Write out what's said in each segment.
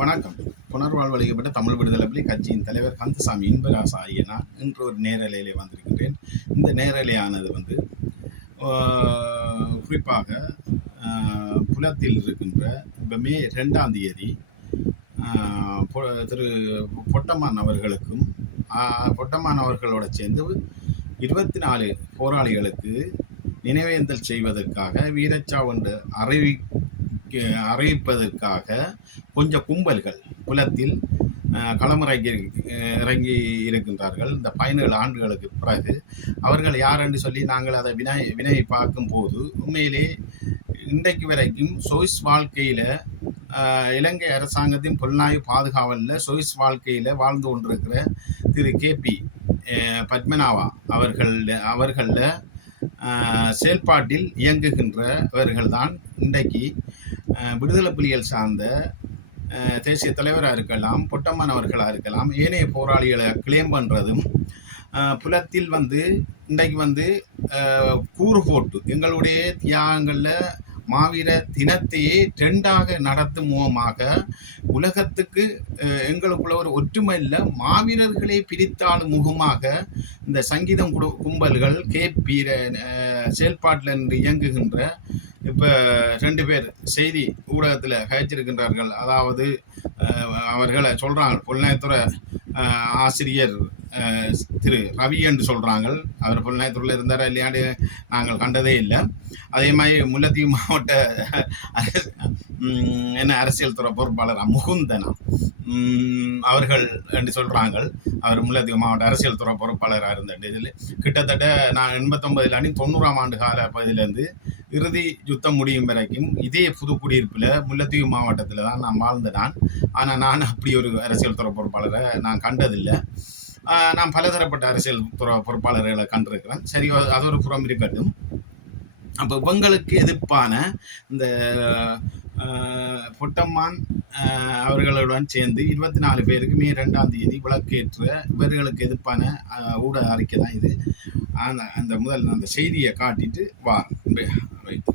வணக்கம். புனர்வாழ்வளிக்கப்பட்ட தமிழ் விடுதலை புலி கட்சியின் தலைவர் கந்தசாமி இன்பராசா ஐயனா இன்று ஒரு நேரலையிலே வந்திருக்கின்றேன். இந்த நேரலையானது குறிப்பாக புலத்தில் இருக்கின்ற இப்போ மே 2ஆம் தேதி திரு பொட்டம்மான் அவர்களுக்கும் பொட்டம்மான் அவர்களோட சேர்ந்து 24 போராளிகளுக்கு நினைவேந்தல் செய்வதற்காக வீரச்சாவு என்று அறிவிப்பதற்காக கொஞ்சம் கும்பல்கள் புலத்தில் களமிறங்கி இருக்கின்றார்கள். இந்த 17 ஆண்டுகளுக்கு பிறகு அவர்கள் யார் என்று சொல்லி நாங்கள் அதை வினை பார்க்கும்போது உண்மையிலே இன்றைக்கு வரைக்கும் சுவிஸ் வாழ்க்கையில் இலங்கை அரசாங்கத்தின் புலனாய்வு பாதுகாவலில் சுவிஸ் வாழ்க்கையில் வாழ்ந்து கொண்டிருக்கிற திரு KP பத்மநாபா அவர்களில் செயல்பாட்டில் இயங்குகின்றவர்கள்தான் இன்றைக்கு விடுதலை புலிகள் சார்ந்த தேசிய தலைவராக இருக்கலாம், பொட்டம்மான் அவர்களாக இருக்கலாம், ஏனைய போராளிகளை கிளைம் பண்ணுறதும் புலத்தில் இன்றைக்கு கூறு போட்டு எங்களுடைய தியாகங்களில் மாவீர தினத்தையே ட்ரெண்டாக நடத்தும் மூலமாக உலகத்துக்கு எங்களுக்குள்ள ஒரு ஒற்றுமை இல்லை, மாவீரர்களை பிரித்தாலும் முகமாக இந்த சங்கீதம் கும்பல்கள் KP செயல்பாட்டில் என்று இயங்குகின்ற இப்போ 2 பேர் செய்தி ஊடகத்தில் கழிச்சிருக்கின்றார்கள். அதாவது அவர்களை சொல்கிறாங்க, புலனாய்த்துறை ஆசிரியர் திரு ரவி என்று சொல்கிறாங்க. அவர் புலனாய்த்துறையில் இருந்தாரா இல்லையாண்டு நாங்கள் கண்டதே இல்லை. அதே மாதிரி முல்லைத்தீவு மாவட்ட அரசியல் துறை பொறுப்பாளர் முகுந்தனா அவர்கள் என்று சொல்கிறாங்க. அவர் முல்லைத்தீவு மாவட்ட அரசியல் துறை பொறுப்பாளராக இருந்த இதில் கிட்டத்தட்ட நான் 89 90ஆம் ஆண்டு கால பகுதியிலேருந்து இறுதி யுத்தம் முடியும் வரைக்கும் இதே புதுக்குடியிருப்பில் முல்லைத்தீவு மாவட்டத்தில் தான் நான் வாழ்ந்தேன். ஆனால் நான் அப்படி ஒரு அரசியல் துறை பொறுப்பாளரை நான் கண்டதில்லை. நான் பலதரப்பட்ட அரசியல் துறை பொறுப்பாளர்களை கண்டிருக்கிறேன். சரி, அது ஒரு புறம் இருக்கட்டும். அப்போ இவங்களுக்கு எதிர்ப்பான இந்த பொட்டம்மான் அவர்களுடன் சேர்ந்து 24 பேருக்கு மே 2ஆம் தேதி விளக்கேற்ற இவர்களுக்கு எதிர்ப்பான ஊடக அறிக்கை தான் இது. அந்த முதல் அந்த செய்தியை காட்டிட்டு ரைட்.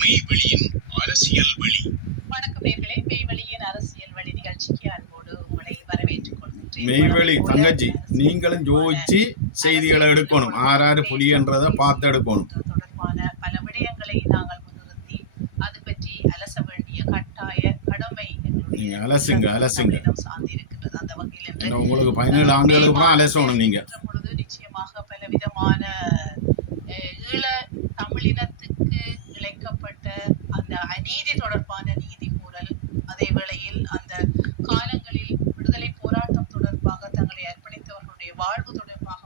மெய்வெளியின் அரசியல் வழி. வணக்கம் நேயர்களே, மெய்வெளியின் அரசியல் வழி நிகழ்ச்சிக்கு அன்போடு உங்களை வரவேற்றுக் கொள்கின்றேன். மெய்வெளி தங்கச்சி, நீங்களும் யோசிச்சு செய்திகளை எடுக்கணும். ஆறாறு புலின்றதை பார்த்து எடுக்கணும். தொடர்பான பல விடயங்களை நாங்கள் முன்னிறுத்தி அது பற்றி அலச வேண்டிய கட்டாய கடமை நீங்க அலசுங்க சார்ந்திருக்கின்றது. அந்த வகையில் உங்களுக்கு 17 ஆண்டுகளுக்கு அலசணும். நீங்க நிச்சயமாக பலவிதமான ஈழ தமிழினத்துக்கு இழைக்கப்பட்ட அந்த அநீதி தொடர்பான நீதி கூறல், அதே வேளையில் அந்த காலங்களில் விடுதலை போராட்டம் தொடர்பாக தங்களை அர்ப்பணித்தவர்களுடைய வாழ்வு தொடர்பாக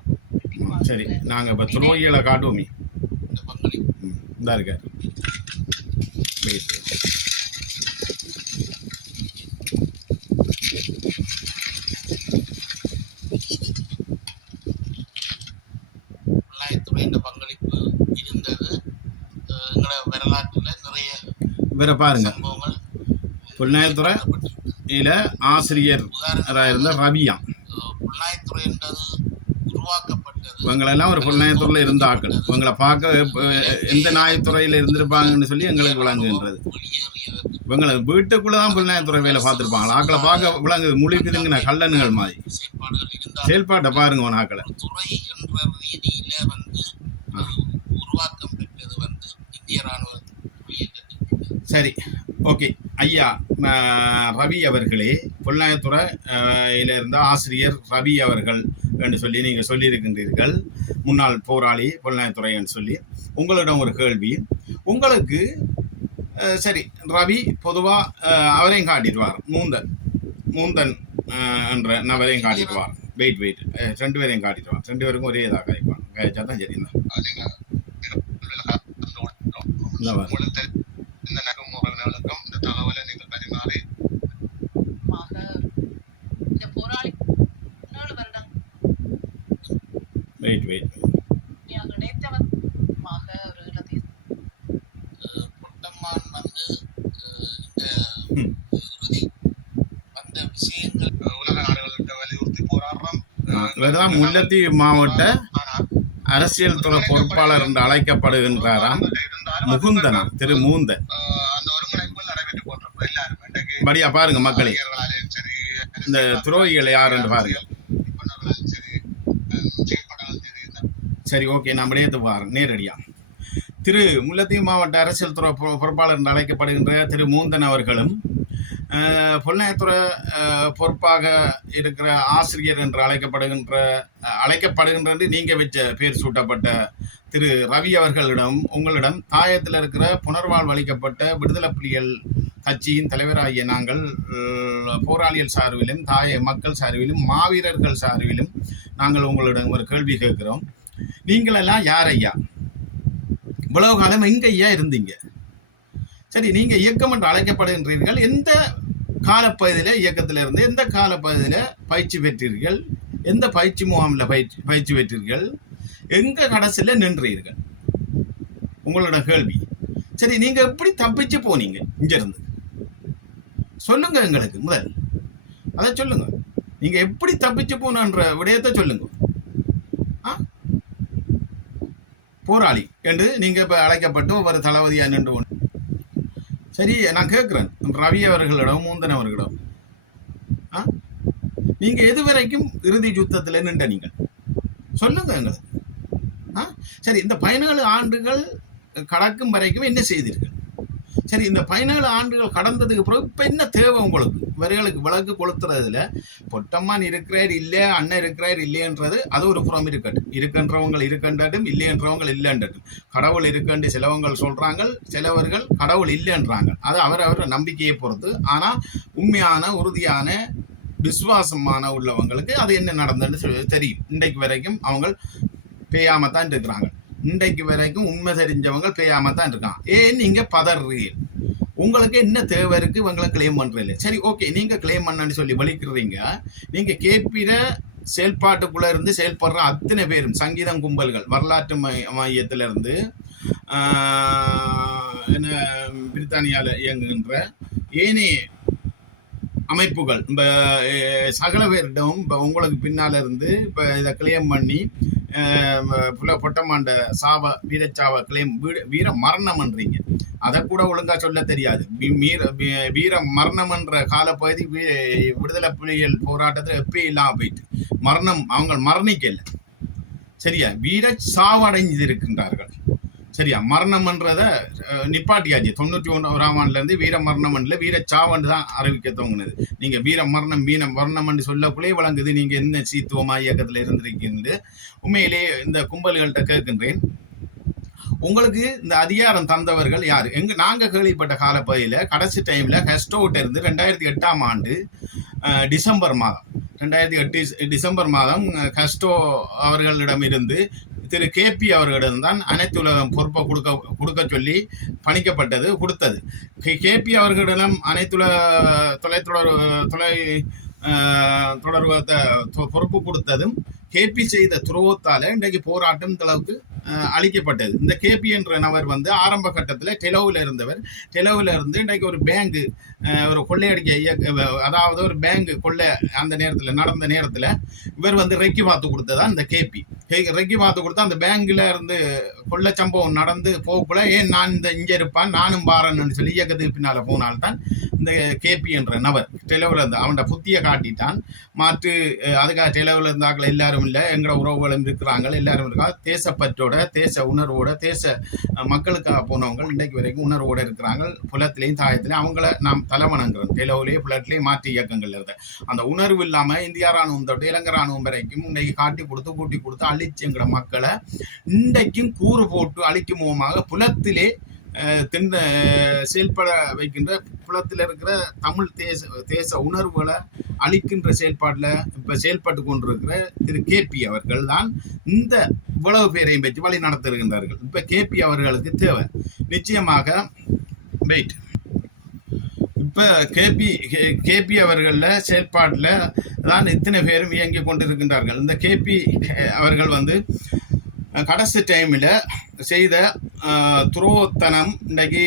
சரி, நாங்க இப்ப துரோகிகளை காட்டுவோமே. இந்த இருக்க பங்களிப்பு இருந்தது. எங்களோட வரலாற்றுல நிறைய இவரை பாருங்க. புலனாய்த்துறை ஆசிரியர் இருந்த ரவியா, புலனாய்த்துறை என்றது உருவாக்கப்பட்டது. இவங்களெல்லாம் ஒரு புலனாய்த்துறையில் இருந்த ஆக்கள். இவங்களை பார்க்க எந்த நாயத்துறையில் இருந்திருப்பாங்கன்னு சொல்லி எங்களுக்கு விளங்குகின்றது. இவங்களை வீட்டுக்குள்ளதான் புலனாய்த்துறை வேலை பார்த்துருப்பாங்களா? ஆக்களை பார்க்க விளங்குது முழிக்குதுங்க கல்லனுகள் மாதிரி செயல்பாட்டை பாருங்க. ஆக்களை துறை என்ற ரீதியில உருவாக்கம் பெற்றது இந்திய ராணுவ. சரி, ஓகே ஐயா. ரவி அவர்களே, புலனாய்த்துறை இருந்த ஆசிரியர் ரவி அவர்கள் என்று சொல்லி நீங்கள் சொல்லியிருக்கின்றீர்கள், முன்னாள் போராளி புலனாய்த்துறை என்று சொல்லி. உங்களிடம் ஒரு கேள்வி. உங்களுக்கு சரி, ரவி பொதுவாக அவரையும் காட்டிடுவார், மூந்தன் என்ற நபரையும் காட்டிடுவார். வெயிட் 2 பேரையும் காட்டிடுவார். 2 பேருக்கும் ஒரே இதாக கழிப்பான். கழிச்சா தான் சரி. இந்த தகவலை நீங்கள் பரிமாறி இந்த போராளி 4 வருடம் வெயிட் நினைத்தவமாக ஒரு இடத்தை பொட்டம்மான் இந்த இறுதி வந்த விஷயங்கள் உலக நாடுகள் இவர்தான் முல்லைத்தீவு மாவட்ட அரசியல் துறை பொறுப்பாளர் என்று அழைக்கப்படுகின்றாராம் முகுந்தனம், திரு மூந்தன். அந்த ஒருங்கிணைப்புகள் நடைபெற்றுக் கொண்டிருப்போம் எல்லாரும். இன்றைக்கு படியா பாருங்க மக்களே, நடிகர்களாலும் சரி, இந்த துரோகிகள் யார் என்று பாருங்க. நிபுணர்களாலும் சரி, செயல்பாடுகளும் சரி, சரி, ஓகே, நான் விடயத்து பாருங்க நேரடியா. திரு முல்லைத்தீவு மாவட்ட அரசியல் துறை பொறுப்பாளர் என்று அழைக்கப்படுகின்ற திரு மூந்தன் அவர்களும் பொன்னாயத்துறை பொறுப்பாக இருக்கிற ஆசிரியர் என்று அழைக்கப்படுகின்ற நீங்க வச்ச பேர் சூட்டப்பட்ட திரு ரவி அவர்களிடம் உங்களிடம் தாயத்தில் இருக்கிற புனர்வாழ்வு அளிக்கப்பட்ட விடுதலை புலிகள் கட்சியின் தலைவராகிய நாங்கள் போராளிகள் சார்பிலும் தாய மக்கள் சார்பிலும் மாவீரர்கள் சார்பிலும் நாங்கள் உங்களிடம் ஒரு கேள்வி கேட்கிறோம். நீங்களெல்லாம் யார் ஐயா? இவ்வளவு காலம் எங்க ஐயா இருந்தீங்க? சரி, நீங்க இயக்கம் என்று அழைக்கப்படுகின்றீர்கள். எந்த காலப்பகுதியில இயக்கத்தில இருந்து எந்த காலப்பகுதியில பயிற்சி பெற்றீர்கள்? எந்த பயிற்சி முகாமில் பயிற்சி பெற்றீர்கள்? எங்க கடைசியில நின்றீர்கள்? உங்களோட கேள்வி. சரி, நீங்க எப்படி தப்பிச்சு போனீங்க இங்க இருந்து? சொல்லுங்க எங்களுக்கு முதல், அதை சொல்லுங்க. நீங்க எப்படி தப்பிச்சு போனன்ற விடயத்தை சொல்லுங்க. போராளி என்று நீங்க இப்ப அழைக்கப்பட்டு ஒரு தளபதியா நின்று. சரி, நான் கேட்கிறேன் ரவி அவர்களிடம், மூந்தன் அவர்களிடம், நீங்க எது வரைக்கும் இறுதி யுத்தத்தில் நின்ற நீங்கள் சொல்லுங்க எங்களுக்கு. சரி, இந்த 17 ஆண்டுகள் கடக்கும் வரைக்கும் என்ன செய்தீர்கள்? சரி, இந்த 17 ஆண்டுகள் கடந்ததுக்கு பிறகு இப்ப என்ன தேவை உங்களுக்கு? இவர்களுக்கு விளக்கு கொளுத்துறதுல பொட்டம்மான் இருக்கிறார் இல்லை, அண்ணன் இருக்கிறார் இல்லைன்றது அது ஒரு புறம் இருக்கட்டும். இருக்கின்றவங்க இருக்கட்டும், இல்லைன்றவங்க இல்லைன்றட்டும். கடவுள் இருக்கண்டு சிலவங்க சொல்றாங்க, சிலவர்கள் கடவுள் இல்லைன்றாங்க. அது அவர் நம்பிக்கையை பொறுத்து. ஆனா உண்மையான உறுதியான விசுவாசமான உள்ளவங்களுக்கு அது என்ன நடந்ததுன்னு தெரியும். இன்றைக்கு வரைக்கும் அவங்க பேயாமத்தான் இருக்கிறாங்க. இன்றைக்கு வரைக்கும் உண்மை தெரிஞ்சவங்க பேயாமத்தான் இருக்கான். ஏன் நீங்க பதறீங்க? உங்களுக்கு என்ன தேவை இருக்கு? இவங்களை கிளைம் பண்றீங்க. சரி, ஓகே, நீங்க கிளைம் பண்ணு சொல்லி வலிக்கிறீங்க. நீங்க கேட்பிற செயல்பாட்டுக்குள்ள இருந்து செயல்படுற அத்தனை பேரும் சங்கீதம் கும்பல்கள், வரலாற்று மையத்தில இருந்து என்ன பிரித்தானியால இயங்குகின்ற ஏனைய அமைப்புகள், இப்போ சகல பேரிடம் இப்போ உங்களுக்கு பின்னால் இருந்து இப்போ இதை கிளைம் பண்ணி பொட்டமாண்ட வீரச்சாவை கிளைம் வீர மரணம் பண்றீங்க. அதை கூட ஒழுங்கா சொல்ல தெரியாது. வீர மரணம் என்ற காலப்பகுதி விடுதலை புலிகள் போராட்டத்தில் எப்பயும் இல்லாம போயிட்டு மரணம் அவங்க மரணிக்கல. சரியா? வீர சாவடைஞ்சு இருக்கின்றார்கள். சரியா? மரணம்ன்றத நிப்பாட்டியாச்சு. 91ஆம் ஆண்டுல இருந்து வீர மரணம் வீர சாவண்டு தான் அறிவிக்க தோங்குனது. நீங்க வீர மரணம் சொல்லக்குள்ளே வழங்குது. நீங்க என்ன சீத்துவமா இயக்கத்துல இருந்திருக்கின்ற உண்மையிலே இந்த கும்பல்கள்கிட்ட கேட்கின்றேன், உங்களுக்கு இந்த அதிகாரம் தந்தவர்கள் யாரு? நாங்க கேள்விப்பட்ட காலப்பகுதியில கடைசி டைம்ல கஸ்டோட்ட இருந்து 2008ஆம் ஆண்டு டிசம்பர் மாதம் கஸ்டோ அவர்களிடம் இருந்து திரு KP அவர்களிடம் தான் அனைத்து உலகம் பொறுப்பை கொடுக்க சொல்லி பணிக்கப்பட்டது கொடுத்தது. KP அவர்களிடம் அனைத்துலக தொடர்பு பொறுப்பு கொடுத்ததும் KP செய்த துரோகத்தால இன்றைக்கு போராட்டம் அளவுக்கு அளிக்கப்பட்டது. இந்த KP என்ற நபர் ஆரம்ப கட்டத்தில் டெலோவில் இருந்து இன்றைக்கு ஒரு பேங்கு ஒரு கொள்ளையடிக்க, அதாவது ஒரு பேங்கு கொள்ளை அந்த நேரத்தில் நடந்த நேரத்தில் இவர் ரெக்கி பார்த்து கொடுத்ததா இந்த KP. ரெக்கி பார்த்து கொடுத்தா அந்த பேங்கில் இருந்து கொள்ளை சம்பவம் நடந்து போக்குள்ள ஏன் நான் இங்கே இருப்பான் நானும் பாரன்னு சொல்லி இயக்கத்துக்கு பின்னால் போனால்தான் இந்த KP என்ற நபர் டெலோவில் இருந்து அவனோட புத்தியை காட்டிட்டான். மாற்று அதுக்காக டெலோவில் இருந்தாக்கள் எல்லாரும் இல்லை, எங்களோட உறவுகளும் இருக்கிறாங்க, எல்லாரும் இருக்கா. தேசப்பற்றோட தேச உணர்வோட தேச மக்களுக்காக போனவங்க இன்றைக்கு வரைக்கும் உணர்வோடு இருக்கிறாங்க. புலத்திலையும் தாயத்திலையும் அவங்கள நாம் தலைவணங்குறோம். டெலோவிலேயே புலத்திலேயே மாற்று இயக்கங்கள் இருந்த அந்த உணர்வு இல்லாமல் இந்தியா ராணுவம் தொட்டு இலங்கை ராணுவம் வரைக்கும் இன்றைக்கு கூட்டி கொடுத்து அழிச்சு எங்களோட மக்களை இன்றைக்கும் கூறு போட்டு அழிக்கும் முகமாக புலத்திலே செயல்பட வைக்கின்ற புலத்தில் இருக்கிற தமிழ் தேச உணர்வுகளை அளிக்கின்ற செயல்பாட்டில் இப்ப செயல்பட்டு கொண்டிருக்கிற திரு KP அவர்கள் தான் இந்த இவ்வளவு பேரையும் பற்றி வழி நடத்திருக்கின்றார்கள். இப்ப KP அவர்களுக்கு தேவை நிச்சயமாக வெயிட். இப்ப KP அவர்கள செயல்பாட்டில் தான் இத்தனை பேரும் இயங்கி கொண்டிருக்கின்றார்கள். இந்த KP அவர்கள் கடைசி டைமில் செய்த துரோகத்தனம் இன்றைக்கு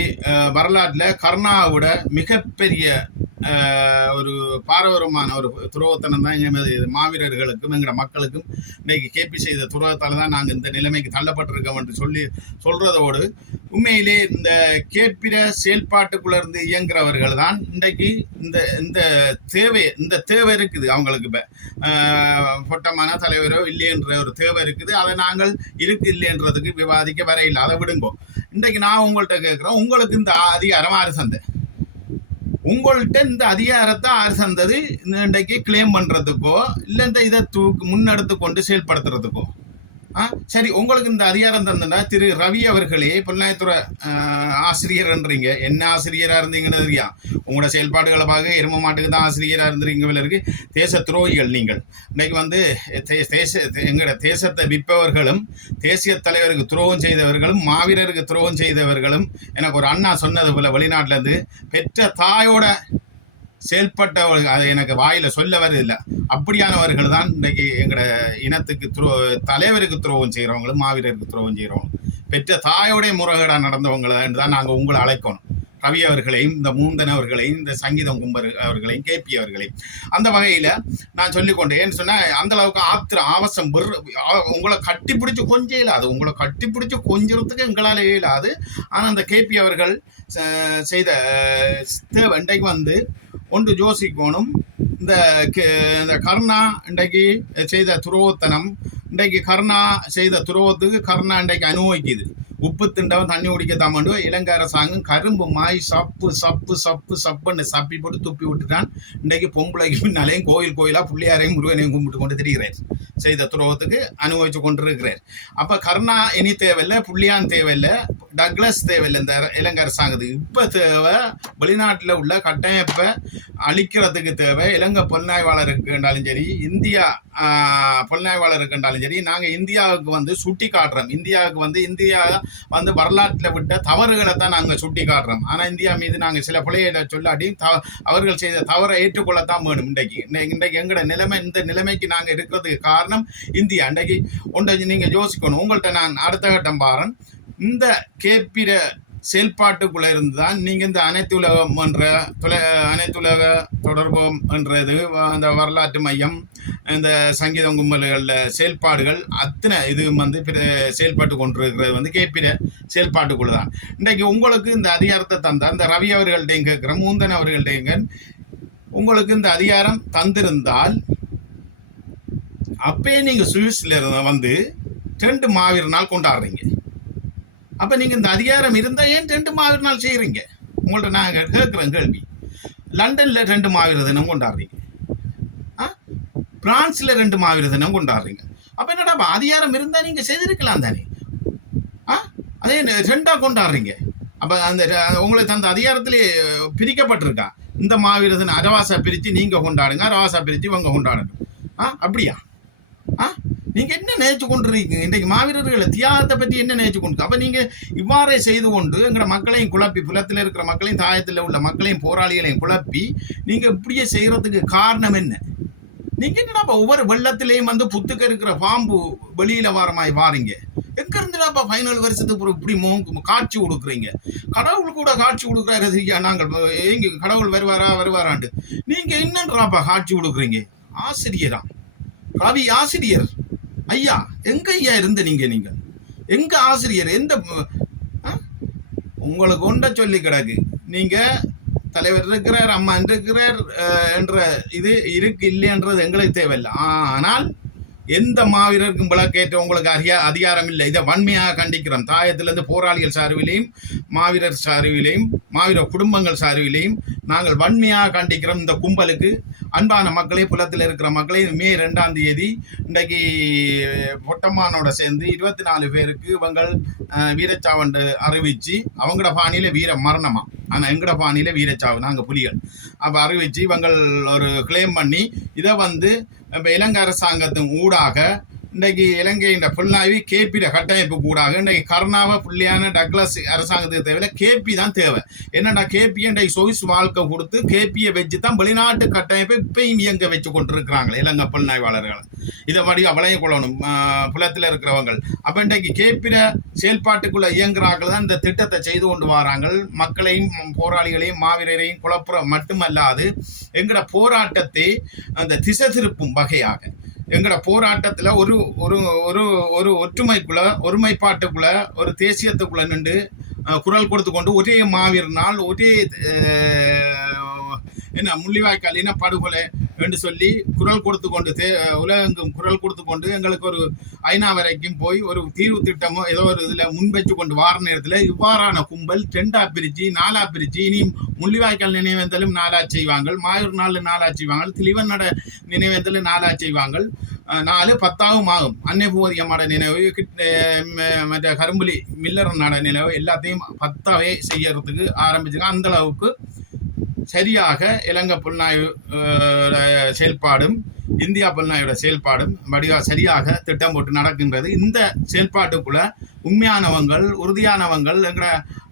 வரலாற்றில் கருணாவோட மிகப்பெரிய ஒரு பாரபரமான ஒரு துரோகத்தனம் தான் எமது மாவீரர்களுக்கும் எங்களோட மக்களுக்கும் இன்றைக்கு கேபி செய்த துரோகத்தால் தான் நாங்கள் இந்த நிலைமைக்கு தள்ளப்பட்டிருக்கோம் என்று சொல்றதோடு உண்மையிலே இந்த கேட்பிற செயல்பாட்டுக்குள்ளேருந்து இயங்குறவர்கள் தான் இன்றைக்கு இந்த தேவை இருக்குது அவங்களுக்கு. இப்போ பொட்டமான தலைவரோ இல்லைன்ற ஒரு தேவை இருக்குது, அதை நாங்கள் இல்லைன்றதுக்கு விவாதிக்க வரையில், அதை விடுங்கோ. இன்றைக்கு நான் உங்கள்கிட்ட கேட்குறேன், உங்களுக்கு இந்த அதிகாரம் ஆறு சந்தை? உங்கள்கிட்ட இந்த அதிகாரத்தை ஆறு சந்தது இன்றைக்கு கிளைம் பண்றதுக்கோ இல்லை இந்த இதை முன்னெடுத்து கொண்டு செயல்படுத்துறதுக்கோ? சரி, உங்களுக்கு இந்த அதிகாரம் தந்தா திரு ரவி அவர்களே புலனாய்த்துறை ஆசிரியர்ன்றீங்க, என்ன ஆசிரியராக இருந்தீங்கன்னு தெரியா? உங்களோட செயல்பாடுகளை பார்க்க எரும மாட்டுக்கு தான் ஆசிரியராக இருந்திருக்கவர்களுக்கு தேச துரோகிகள் நீங்கள். இன்னைக்கு எங்களோட தேசத்தை விற்பவர்களும் தேசிய தலைவருக்கு துரோகம் செய்தவர்களும் மாவீரருக்கு துரோகம் செய்தவர்களும், எனக்கு ஒரு அண்ணா சொன்னது போல வெளிநாட்டில் இருந்து பெற்ற தாயோட செயல்பட்டவர்கள், அது எனக்கு வாயில சொல்ல வருதில்லை, அப்படியானவர்கள் தான் இன்றைக்கு எங்களோட இனத்துக்கு தலைவருக்கு துரோகம் செய்கிறவங்களும் மாவீரருக்கு துரோகம் செய்கிறவங்களும் பெற்ற தாயோடைய முறைகேடாக நடந்தவங்களை தான் நாங்கள் உங்களை அழைக்கணும். ரவி அவர்களையும் இந்த மூந்தன் அவர்களையும் இந்த சங்கீதம் கும்பர் அவர்களையும் கேபி அவர்களையும். அந்த வகையில் நான் சொல்லிக்கொண்டேன். ஏன்னு சொன்னால் அந்த அளவுக்கு ஆவசம் உங்களை கட்டிப்பிடிச்சு கொஞ்சம் இல்லாது, உங்களை கட்டிப்பிடிச்சு கொஞ்சத்துக்கு எங்களால் இயலாது. ஆனால் அந்த கேபி அவர்கள் செய்த தேவை இன்றைக்கு வந்து ஒன்று யோசிக்கணும். இந்த கருணா இன்றைக்கு செய்த துரோகத்தனம், இன்றைக்கு கருணா செய்த துரோகத்துக்கு கருணா இன்றைக்கு அனுபவிக்குது. உப்பு திண்டவன் தண்ணி குடிக்கத்தான் பண்ணு. இலங்கை அரசாங்கம் கரும்பு மாய் சப்புன்னு சப்பி போட்டு துப்பி விட்டுட்டான். இன்றைக்கு பொம்பளைக்கு பின்னாலேயும் கோயிலாக பிள்ளையாரையும் முருகனையும் கும்பிட்டு கொண்டு திரிகிறார். செய்த துரோகத்துக்கு அனுபவிச்சு கொண்டிருக்கிறார். அப்போ கருணா இனி தேவையில்லை, புள்ளியான் தேவையில்லை, டக்ளஸ் தேவையில்லை இந்த இலங்கை அரசாங்கத்துக்கு. இப்போ தேவை வெளிநாட்டில் உள்ள கட்டமைப்பை அழிக்கிறதுக்கு தேவை. இலங்கை புலனாய்வாளருக்கு என்றாலும் சரி, இந்தியா புலனாய்வாளருக்கு என்றாலும் சரி, நாங்கள் இந்தியாவுக்கு வந்து சுட்டி காட்டுறோம். இந்தியா வந்து வரலாற்றில் விட்ட தவறுகளை தான் நாங்கள் சுட்டி காட்டுறோம். ஆனால் இந்தியா மீது நாங்கள் சில பிள்ளைகளை சொல்லாட்டி அவர்கள் செய்த தவறை ஏற்றுக்கொள்ளத்தான் வேணும். இன்றைக்கு எங்களோட நிலைமை, இந்த நிலைமைக்கு நாங்கள் இருக்கிறதுக்கு காரணம் இந்தியா. இன்றைக்கு ஒன்றை நீங்கள் யோசிக்கணும். உங்கள்கிட்ட நான் அடுத்த கட்டம் பாருன், இந்த கேட்பிற செயல்பாட்டுக்குள்ளே இருந்து தான் நீங்கள் இந்த அனைத்துலகம் என்ற அனைத்துலக தொடர்பம் என்றது, அந்த வரலாற்று மையம், இந்த சங்கீதம் கும்பல்களில் செயல்பாடுகள் அத்தனை இது வந்து செயல்பட்டு கொண்டிருக்கிறது வந்து கேட்பிற செயல்பாட்டுக்குள்ளே தான். இன்றைக்கு உங்களுக்கு இந்த அதிகாரத்தை தந்த அந்த ரவி அவர்கள்ட்டையும் கேட்குற, மூந்தன் அவர்கள்ட்டையுங்க, உங்களுக்கு இந்த அதிகாரம் தந்திருந்தால் அப்பயே நீங்கள் சுவிஸ்ல வந்து 2 மாவீரர் நாள் கொண்டாடுறீங்க. அப்போ நீங்கள் இந்த அதிகாரம் இருந்தால் ஏன் 2 மாவீரர் நாள் செய்கிறீங்க? உங்கள்கிட்ட நாங்கள் கேட்குறோம் கேள்வி. லண்டனில் 2 மாவீரர் தினம் கொண்டாடுறீங்க, பிரான்ஸில் 2 மாவீரர் தினம் கொண்டாடுறீங்க. அப்போ என்னடா அதிகாரம் இருந்தால் நீங்கள் செய்திருக்கலாம் தானே? அதே 2ஆக கொண்டாடுறீங்க. அப்போ அந்த உங்களுக்கு அந்த அதிகாரத்திலே பிரிக்கப்பட்டிருக்கா? இந்த மாவீரர் தினம் அரவாசா பிரித்து நீங்கள் கொண்டாடுங்க, அரவாசா பிரித்து இவங்க கொண்டாடணும். அப்படியா? நீங்கள் என்ன நினைச்சு கொண்டிருக்கீங்க? இன்றைக்கு மாவீரர்களை தியாகத்தை பற்றி என்ன நினைச்சு கொண்டு? அப்போ நீங்கள் இவ்வாறே செய்து கொண்டு எங்களை மக்களையும் குழப்பி, புலத்தில் இருக்கிற மக்களையும் தாயத்தில் உள்ள மக்களையும் போராளிகளையும் குழப்பி நீங்கள் இப்படியே செய்கிறதுக்கு காரணம் என்ன? நீங்கள் என்னடாப்பா ஒவ்வொரு வெள்ளத்திலையும் வந்து புத்துக்க இருக்கிற பாம்பு வெளியில் வாரமாய் வாரீங்க? எங்க இருந்துடாப்பா 15 வருஷத்துக்கு இப்படி காட்சி கொடுக்குறீங்க? கடவுள் கூட காட்சி கொடுக்குறாரு. நாங்கள் எங்க கடவுள் வருவாராண்டு நீங்கள் என்னன்றாப்பா காட்சி கொடுக்குறீங்க? ஆசிரியரா? ரவி ஆசிரியர் ஐயா, எங்க ஐயா இருந்து நீங்க எங்க ஆசிரியர்? எந்த உங்களுக்கு ஒன்றை சொல்லி கிடக்கு. நீங்க தலைவர் இருக்கிறார், அம்மா இருக்கிறார் என்ற இது இருக்கு இல்லைன்றது எங்களுக்கு தேவையில்லை. ஆனால் எந்த மாவீரருக்கும் விளக்கேற்ற உங்களுக்கு அதிகாரம் இல்லை. இதை வன்மையாக கண்டிக்கிறோம். தாயத்திலிருந்து போராளிகள் சார்பிலையும் மாவீரர் சார்பிலையும் மாவீரர் குடும்பங்கள் சார்பிலையும் நாங்கள் வன்மையாக கண்டிக்கிறோம். இந்த கும்பலுக்கு அன்பான மக்களே, புலத்தில் இருக்கிற மக்களே, மே 2ஆம் தேதி இன்றைக்கு பொட்டமானோட சேர்ந்து 24 பேருக்கு இவங்கள் வீரச்சாவண்டு அறிவிச்சு, அவங்களோட பாணியில வீர மரணமா, ஆனால் எங்களோட பாணியில வீரச்சாவு, நாங்கள் புலிகள். அப்போ அறிவிச்சு இவங்கள் ஒரு கிளைம் பண்ணி இதை வந்து இப்போ இலங்கை அரசாங்கத்தின் ஊடாக இன்றைக்கு இலங்கையின் புலனாய்வு கேபிட கட்டமைப்பு கூடாக இன்றைக்கு கருணாவை புள்ளியான டக்ளஸ் அரசாங்கத்துக்கு தேவையில்லை, கேபி தான் தேவை. என்னடா கேபி இன்றைக்கு சொகுஸ் வாழ்க்கை கொடுத்து கேபியை வச்சு தான் வெளிநாட்டு கட்டமைப்பை இப்பயும் இயங்க வச்சு கொண்டிருக்கிறாங்க இலங்கை புலனாய்வாளர்கள். இதை மாதிரி அவளையும் கொள்ளணும் புலத்தில் இருக்கிறவங்க. அப்போ இன்றைக்கு கேபிட செயல்பாட்டுக்குள்ள இயங்குறார்கள் தான் இந்த திட்டத்தை செய்து கொண்டு வராங்க. மக்களையும் போராளிகளையும் மாவீரரையும் குழப்புற மட்டுமல்லாது எங்கட போராட்டத்தை அந்த திசை திருப்பும் வகையாக எங்கட போராட்டத்தில் ஒரு ஒரு ஒரு ஒரு ஒற்றுமைக்குள்ள ஒருமைப்பாட்டுக்குள்ள ஒரு தேசியத்துக்குள்ள நின்று குரல் கொடுத்து கொண்டு ஒரே மாவீரர் நாள் ஒரே என்ன முள்ளிவாய்க்கால் இன படுகொலை என்று சொல்லி குரல் கொடுத்து கொண்டு உலகெங்கும் குரல் கொடுத்து கொண்டு எங்களுக்கு ஒரு ஐநா வரைக்கும் போய் ஒரு தீர்வு திட்டமோ ஏதோ ஒரு இதில் முன்வச்சு கொண்டு வார நேரத்தில் இவ்வாறான கும்பல் 2ஆ பிரிச்சு 4ஆ பிரிச்சு இனி முள்ளிவாய்க்கால் நினைவேந்தலும் 4ஆ செய்வாங்க, மாயூர் நாள் 4ஆ செய்வாங்க, திலிவன் நட நினைவேந்தலும் 4ஆ செய்வாங்க. 4 10 ஆகும். அன்னை பூவதியம்மாட நினைவு மற்ற கரும்புலி மில்லர் நட நினைவு எல்லாத்தையும் 10ஆவே செய்யறதுக்கு ஆரம்பிச்சுங்க. அந்த அளவுக்கு சரியாக இலங்கை புலனாய்வு செயல்பாடும் இந்தியா புலனாய்வோட செயல்பாடும் சரியாக திட்டம் போட்டு நடக்கின்றது. இந்த செயல்பாட்டுக்குள்ள உண்மையானவங்கள் உறுதியானவங்கள் என்கிற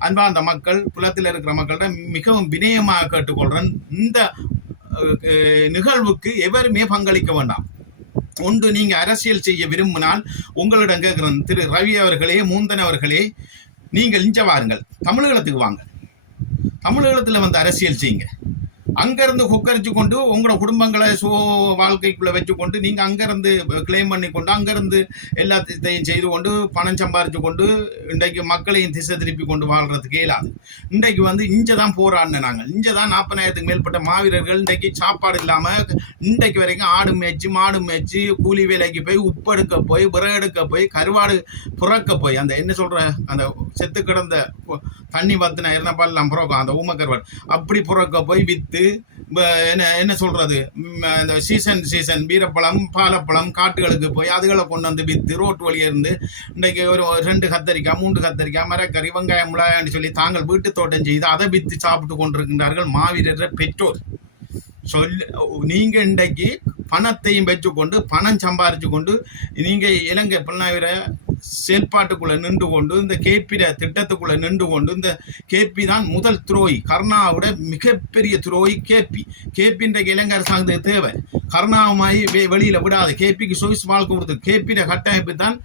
அன்பார்ந்த மக்கள் புலத்தில் இருக்கிற மக்கள்கிட்ட மிகவும் வினயமாக கேட்டுக்கொள்றேன். இந்த நிகழ்வுக்கு எவருமே பங்களிக்க வேண்டாம். ஒன்று நீங்க அரசியல் செய்ய விரும்பினால் உங்களிடம் கேட்கிறேன், திரு ரவி அவர்களே, மூந்தன் அவர்களே, நீங்கள் இஞ்ச வாருங்கள், தமிழகத்துக்கு வாங்க, தமிழகத்தில் வந்து அரசியல் செய்யுங்க. அங்கிருந்து கொக்கரிச்சு கொண்டு உங்களோட குடும்பங்களை வாழ்க்கைக்குள்ள வச்சுக்கொண்டு நீங்க அங்கிருந்து கிளைம் பண்ணி கொண்டு அங்கிருந்து எல்லாத்தையும் செய்து கொண்டு பணம் சம்பாரிச்சு கொண்டு இன்றைக்கு மக்களையும் திசை திருப்பி கொண்டு வாழ்றதுக்கு இயலாது. இன்றைக்கு வந்து இஞ்சதான் போராடின நாங்கள், இஞ்சதான் 40,000க்கு மேற்பட்ட மாவீரர்கள் இன்றைக்கு சாப்பாடு இல்லாம இன்றைக்கு வரைக்கும் ஆடு மேய்ச்சி மாடு மேய்ச்சி கூலி வேலைக்கு போய் உப்பு எடுக்க போய் விறகு எடுக்க போய் கருவாடு புறக்க போய் அந்த என்ன சொல்ற அந்த செத்து கிடந்த தண்ணி பத்தின இறந்தப்பாலாம் புறக்கும் அந்த ஊமக்கருவாடு அப்படி புறக்க போய் வித்து என்ன சொல்றது இந்த சீசன் வீரப்பழம் பாலப்பழம் காட்டுகளுக்கு போய் அதுகளை கொண்டு வந்து வித்து ரோட்டு வழியே இருந்து இன்றைக்கு ஒரு 2 கத்தரிக்காய் 3 கத்தரிக்காய் மரக்கறி வெங்காயம் மிளகாய்னு சொல்லி தாங்கள் வீட்டு தோட்டம் செய்து அதை வித்து சாப்பிட்டு கொண்டிருக்கின்றார்கள் மாவீரர் பெற்றோர். நீங்க இன்றைக்கு பணத்தையும் வச்சுக்கொண்டு பணம் சம்பாரிச்சு கொண்டு நீங்க இலங்கை புலனாய்வர செயல்பாட்டுக்குள்ள நின்று கொண்டு இந்த கேபிட திட்டத்துக்குள்ள நின்று கொண்டு இந்த கேபி தான் முதல் துரோகி, கருணாவோட மிகப்பெரிய துரோகி கேபி இன்றைக்கு இலங்கை அரசாங்கத்துக்கு தேவை. கருணாவுமாய் வெளியில விடாது, கேபிக்கு சொகுசு வாழ்க்கை கொடுத்து கேபிட கட்டமைப்பு தான்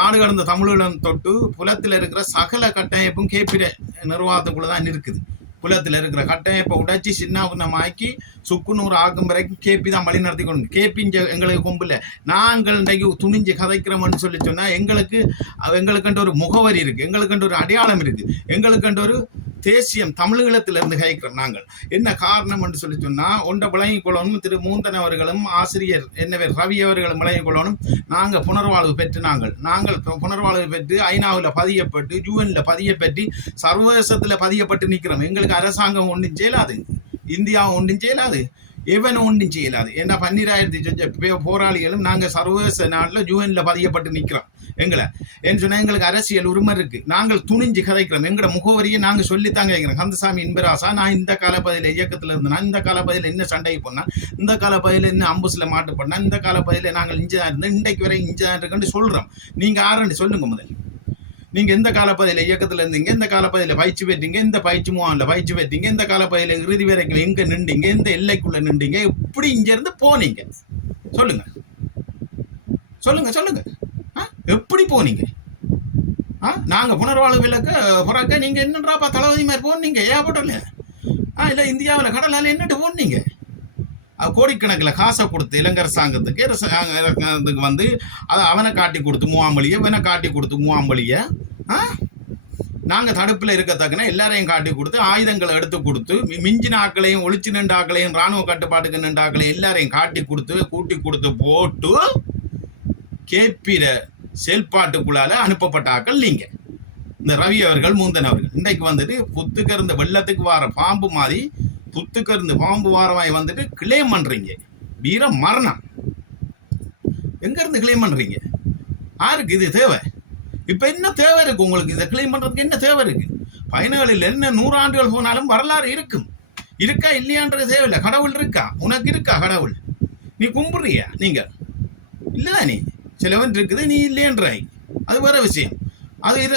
நாடு கடந்த தமிழீழம் தொட்டு புலத்தில் இருக்கிற சகல கட்டமைப்பும் கேபிட நிர்வாகத்துக்குள்ளதான் இருக்குது. புலத்தில் இருக்கிற கட்டமைப்பை உடைச்சி சின்னாக்கி சுக்குநூறு ஆக்கும் வரைக்கும் கேபி தான் வழி நடத்தி கொண்டு கேபி எங்களுக்கு கும்பில்ல. நாங்கள் இன்றைக்கு துணிஞ்சு கதைக்கிறோம்னு சொல்லி சொன்னால் எங்களுக்குன்ற ஒரு முகவரி இருக்கு, எங்களுக்குன்ற ஒரு அடையாளம் இருக்கு, எங்களுக்குன்ற ஒரு தேசியம் தமிழீழத்திலிருந்து கதைக்கிறோம். நாங்கள் என்ன காரணம் என்று சொல்லி சொன்னால் ஒன்றை விளங்கிக் கொள்ளணும். திரு மூந்தன் அவர்களும் ஆசிரியர் என்னவே ரவி அவர்களும் விளங்கிக் கொள்ளணும். நாங்கள் புனர்வாழ்வு பெற்று நாங்கள் புனர்வாழ்வு பெற்று ஐநாவில் பதியப்பட்டு யூஎன்ல பதியப்பட்டு சர்வதேசத்தில் பதியப்பட்டு நிற்கிறோம். எங்களுக்கு அரசாங்கம் ஒன்றும் செய்யலாது, இந்தியா ஒன்றும் செய்யலாது, எவன் ஒன்றும் செய்யலாது. ஏன்னா 12,000 போராளிகளும் நாங்கள் சர்வதேச நாட்டில் யூஎன்ல பதியப்பட்டு நிற்கிறோம். ஏன்னு சொன்னா எங்களுக்கு அரசியல் உரிமை இருக்கு. நாங்கள் துணிஞ்சு கதைக்கிறோம். எங்களோட முகவரியை நாங்கள் சொல்லித்தாங்க கேட்கிறோம். கந்தசாமி இன்பராசா நான் இந்த காலப்பகுதியில் இயக்கத்தில் இருந்தேன், இந்த காலப்பகுதியில் என்ன சண்டைக்கு போனேன், இந்த காலப்பகுதியில் என்ன அம்புஸ்ல மாட்டு பண்ணேன், இந்த காலப்பகுதியில் நாங்கள் இஞ்சதான் இருந்தோம், இன்றைக்கு வரை இஞ்சதான் இருக்குன்னு சொல்றோம். நீங்க ஆரண்டி சொல்லுங்க முதல். நீங்க எந்த காலப்பகுதியில் இயக்கத்தில் இருந்தீங்க, எந்த காலப்பகுதியில் பயிற்சி பெற்றீங்க, எந்த பயிற்சி முகாமில் பயிற்சி பெற்றீங்க, எந்த காலப்பகுதியில் இறுதி வரைக்கும் எங்க நின்றீங்க, எந்த எல்லைக்குள்ள நின்றீங்க, எப்படி இங்க இருந்து போனீங்க சொல்லுங்க சொல்லுங்க சொல்லுங்க. எப்படி போனீங்க? நாங்க புனர்வாழ்வு விலக்க புறக்க நீங்க என்னன்றாப்பா தளபதி மாதிரி போனீங்க ஏற்படல. இல்ல இந்தியாவில் கடலால என்னட்டு போனீங்க? கோடிக்கணக்கில் காசை கொடுத்து இலங்கை அரசாங்கத்துக்கு வந்து அதை அவனை காட்டி கொடுத்து முகாமொழியை இவனை காட்டி கொடுத்து முகாமொழியை நாங்கள் தடுப்பில் இருக்கத்தக்கன எல்லாரையும் காட்டி கொடுத்து ஆயுதங்களை எடுத்து கொடுத்து மிஞ்சின ஆக்களையும் ஒளிச்சு நின்ற ஆக்களையும் இராணுவ கட்டுப்பாட்டுக்கு நின்ற ஆக்களையும் எல்லாரையும் காட்டி கொடுத்து கூட்டி கொடுத்து போட்டு கேபிர செயல்பாட்டுக்குள்ளால அனுப்பப்பட்ட ஆக்கள் நீங்க இந்த ரவி அவர்கள் மூந்தன் அவர்கள். இன்றைக்கு வந்துட்டு புத்துக்க இருந்த வெள்ளத்துக்கு வார பாம்பு மாதிரி புத்துக்க இருந்து பாம்பு வாரமாய் வந்துட்டு கிளைம் பண்றீங்க. வீர மரணம் எங்க இருந்து கிளைம் பண்றீங்க? யாருக்கு இது தேவை? இப்ப என்ன தேவை இருக்கு உங்களுக்கு? இதை கிளைம் பண்றதுக்கு என்ன தேவை இருக்கு? பயணங்களில் என்ன 100 ஆண்டுகள் போனாலும் வரலாறு இருக்கும். இருக்கா இல்லையான்றது தேவையில்லை. கடவுள் இருக்கா? உனக்கு இருக்கா கடவுள்? நீ கும்பிடுறியா? நீங்க இல்லதான் நீ சிலவன் இருக்குது நீ இல்லைன்றாய், அது வேற விஷயம். அது இது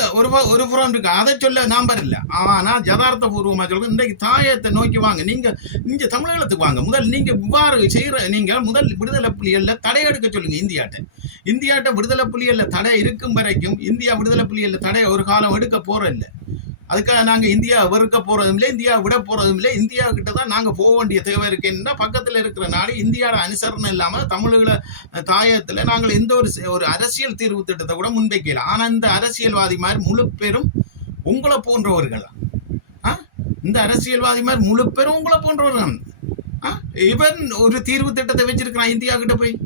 ஒரு புறம் இருக்கு, அதை சொல்ல நம்பர் இல்லை. ஆனால் யதார்த்த பூர்வமாக சொல்றது இன்றைக்கு தாயத்தை நோக்கி வாங்க. நீங்க தமிழகத்துக்கு வாங்க. முதல் நீங்க இவ்வாறு செய்யற நீங்க முதல் விடுதலை புலிகளில் தடை எடுக்க சொல்லுங்க. இந்தியாட்ட விடுதலை புலிகளில் தடை இருக்கும் வரைக்கும் இந்தியா விடுதலை புலிகளில் தடை ஒரு காலம் எடுக்க போற இல்லை. அதுக்காக நாங்கள் இந்தியா வெறுக்க போறதும் இல்லை, இந்தியா விட போறதும் இல்லை. இந்தியா கிட்ட தான் நாங்கள் போக வேண்டிய தேவை இருக்குன்னா பக்கத்தில் இருக்கிற நாடு இந்தியாவோட அனுசரணை இல்லாமல் தமிழர்களை தாயத்தில் நாங்கள் எந்த ஒரு அரசியல் தீர்வு திட்டத்தை கூட முன்வைக்கல. ஆனால் இந்த அரசியல்வாதி மாதிரி முழு பேரும் உங்களை போன்றவர்களா? இந்த அரசியல்வாதி மாதிரி முழு பேரும் உங்களை போன்றவர்கள். இவன் ஒரு தீர்வு திட்டத்தை வச்சிருக்கிறான் இந்தியா கிட்ட போய்.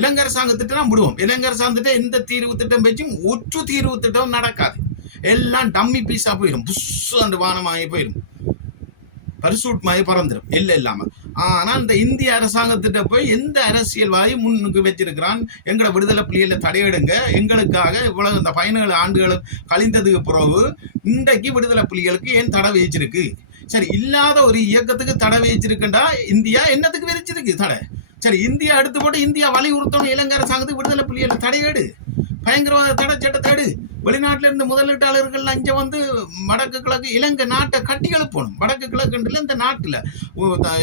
இலங்கை அரசாங்கத்திட்ட நான் விடுவோம். இலங்கை அரசாங்கத்திட்ட எந்த தீர்வு திட்டம் வச்சும் ஒற்று தீர்வு திட்டம் நடக்காது. எல்லாம் டம்மி பீஸா போயிடும், புஷ் அந்த வானமாகி போயிடும், பரிசூட் மாதிரி பறந்துடும் எல்லாம் இல்லாம. ஆனா இந்த இந்திய அரசாங்கத்திட்ட போய் எந்த அரசியல்வாதி முன்னுக்கு வச்சிருக்கிறான், எங்களை விடுதலை புலிகளை தடையிடுங்க, எங்களுக்காக இவ்வளவு இந்த 17 ஆண்டுகள் கழிந்ததுக்கு பிறகு இன்றைக்கு விடுதலை புலிகளுக்கு ஏன் தடை விதிச்சிருக்கு? சரி, இல்லாத ஒரு இயக்கத்துக்கு தடை விதிச்சிருக்குண்டா இந்தியா என்னத்துக்கு விதிச்சிருக்கு தடை? சரி, இந்தியா எடுத்து போட்டு இந்தியா வலியுறுத்தணும் இலங்கை அரசாங்கத்துக்கு விடுதலை புலிகளை தடையேடு, பயங்கரவாத தடை சட்டத்தை எடு. வெளிநாட்டில இருந்து முதலீட்டாளர்கள் அஞ்ச வந்து வடக்கு கிழக்கு இலங்கை நாட்டை கட்டி எழுப்பணும். வடக்கு கிழக்குல இந்த நாட்டுல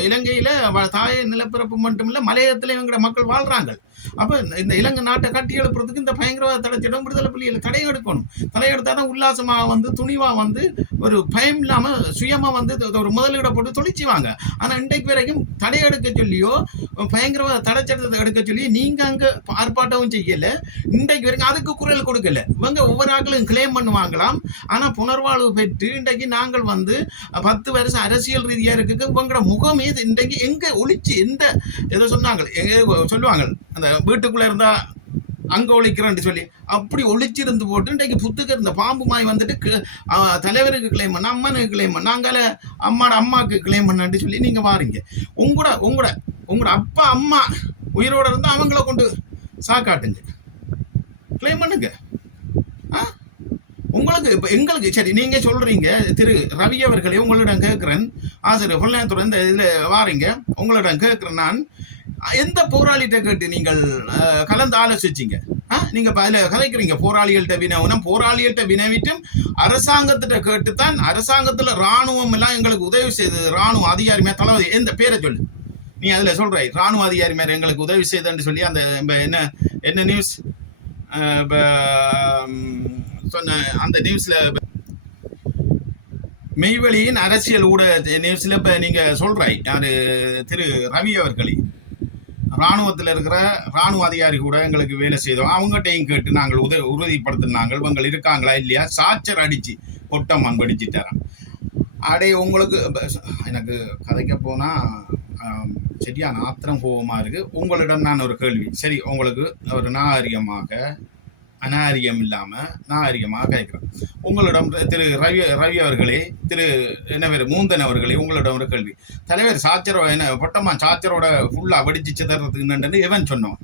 இலங்கையில தாய நிலப்பரப்பு மட்டும் இல்ல, மலையத்துல இவங்க மக்கள் வாழ்றாங்க. அப்ப இந்த இலங்கை நாட்டை கட்டி எழுப்புறதுக்கு இந்த பயங்கரவாத தடைச்சிடம் விடுதலை புலிகளை தடை எடுக்கணும். தடை எடுத்தாதான் உல்லாசமா வந்து துணிவா வந்து ஒரு பயம் இல்லாம சுயமா வந்து ஒரு முதலீட போட்டு தொழிச்சுவாங்க. ஆனா இன்றைக்கு வரைக்கும் தடை எடுக்க சொல்லியோ பயங்கரவாத தடைச்சட்டத்தை எடுக்க சொல்லி நீங்க அங்க ஆர்ப்பாட்டமும் செய்யல. இன்றைக்கு வரைக்கும் அதுக்கு குரல் கொடுக்கல. இவங்க ஒவ்வொரு ஆக்களும் கிளைம் பண்ணுவாங்களாம். ஆனா புனர்வாழ்வு பெற்று இன்றைக்கு நாங்கள் வந்து 10 வருஷம் அரசியல் ரீதியா இருக்கு. இவங்களோட முகமே இன்றைக்கு எங்க ஒழிச்சு எந்த எதை சொன்னாங்க சொல்லுவாங்க, அந்த வீட்டுக்குள்ள இருந்தா அங்க ஒழிக்கிறேன்னு சொல்லி அப்படி ஒழிச்சிருந்து போட்டு இன்றைக்கு புத்துக்கு இருந்த பாம்பு மாய் வந்துட்டு தலைவருக்கு கிளைம் பண்ண, அம்மனுக்கு கிளைம் பண்ண, அங்கால அம்மாவுக்கு கிளைம் பண்ணு சொல்லி நீங்க வாரீங்க. உங்களோட அப்பா அம்மா உயிரோட இருந்தா அவங்கள கொண்டு சாக்காட்டுங்க, கிளைம் பண்ணுங்க. உங்களுக்கு இப்ப எங்களுக்கு சரி, நீங்க சொல்றீங்க திரு ரவி அவர்களே, உங்களிடம் கேட்கிறேன், ஆசிரியர் பொருளாதார இந்த இதுல வாரீங்க, உங்களிடம் கேட்கிறேன், நான் எந்த போராளிகிட்ட கேட்டு நீங்கள் கலந்து ஆலோசிச்சிங்க? நீங்க அதுல கதைக்கிறீங்க போராளிகள்கிட்ட வினவனம், போராளிகள்கிட்ட வினவிட்டும் அரசாங்கத்திட்ட கேட்டுத்தான். அரசாங்கத்துல ராணுவம் எல்லாம் எங்களுக்கு உதவி செய்தது, ராணுவ அதிகாரி மேல தளபதி எந்த பேரை சொல்லு நீ அதுல சொல்ற, ராணுவ அதிகாரி மேல எங்களுக்கு உதவி செய்தன்னு சொல்லி அந்த என்ன நியூஸ் சொன்ன அந்த நியூஸ்ல மெய்வெளியின் அரசியல் ஊடக நியூஸ்ல இப்ப நீங்க சொல்றாய் யாரு திரு ரவி அவர்களே, ராணுவத்தில் இருக்கிற ராணுவ அதிகாரி கூட எங்களுக்கு வேலை செய்தோம், அவங்ககிட்டையும் கேட்டு நாங்கள் உறுதிப்படுத்தினாங்க இவங்க இருக்காங்களா இல்லையா, சாச்சர் அடிச்சு கொட்டமான் படிச்சுட்டாரான். அடே உங்களுக்கு எனக்கு கதைக்க போனா சரியான ஆத்திரம் கோபமா இருக்கு. உங்களிடம் நான் ஒரு கேள்வி, சரி உங்களுக்கு ஒரு அநாகரிகம் இல்லாம நாகரிகமாக கேட்கிறேன். உங்களிடம் திரு ரவி அவர்களே, திரு என்ன பேர் மூந்தன் அவர்களே, உங்களிடம் ஒரு கேள்வி. தலைவர் சாச்சரோ என்ன பொட்டமா சாச்சரோட ஃபுல்லா வெடிச்சு சிதறதுக்கு எவன் சொன்னவன்?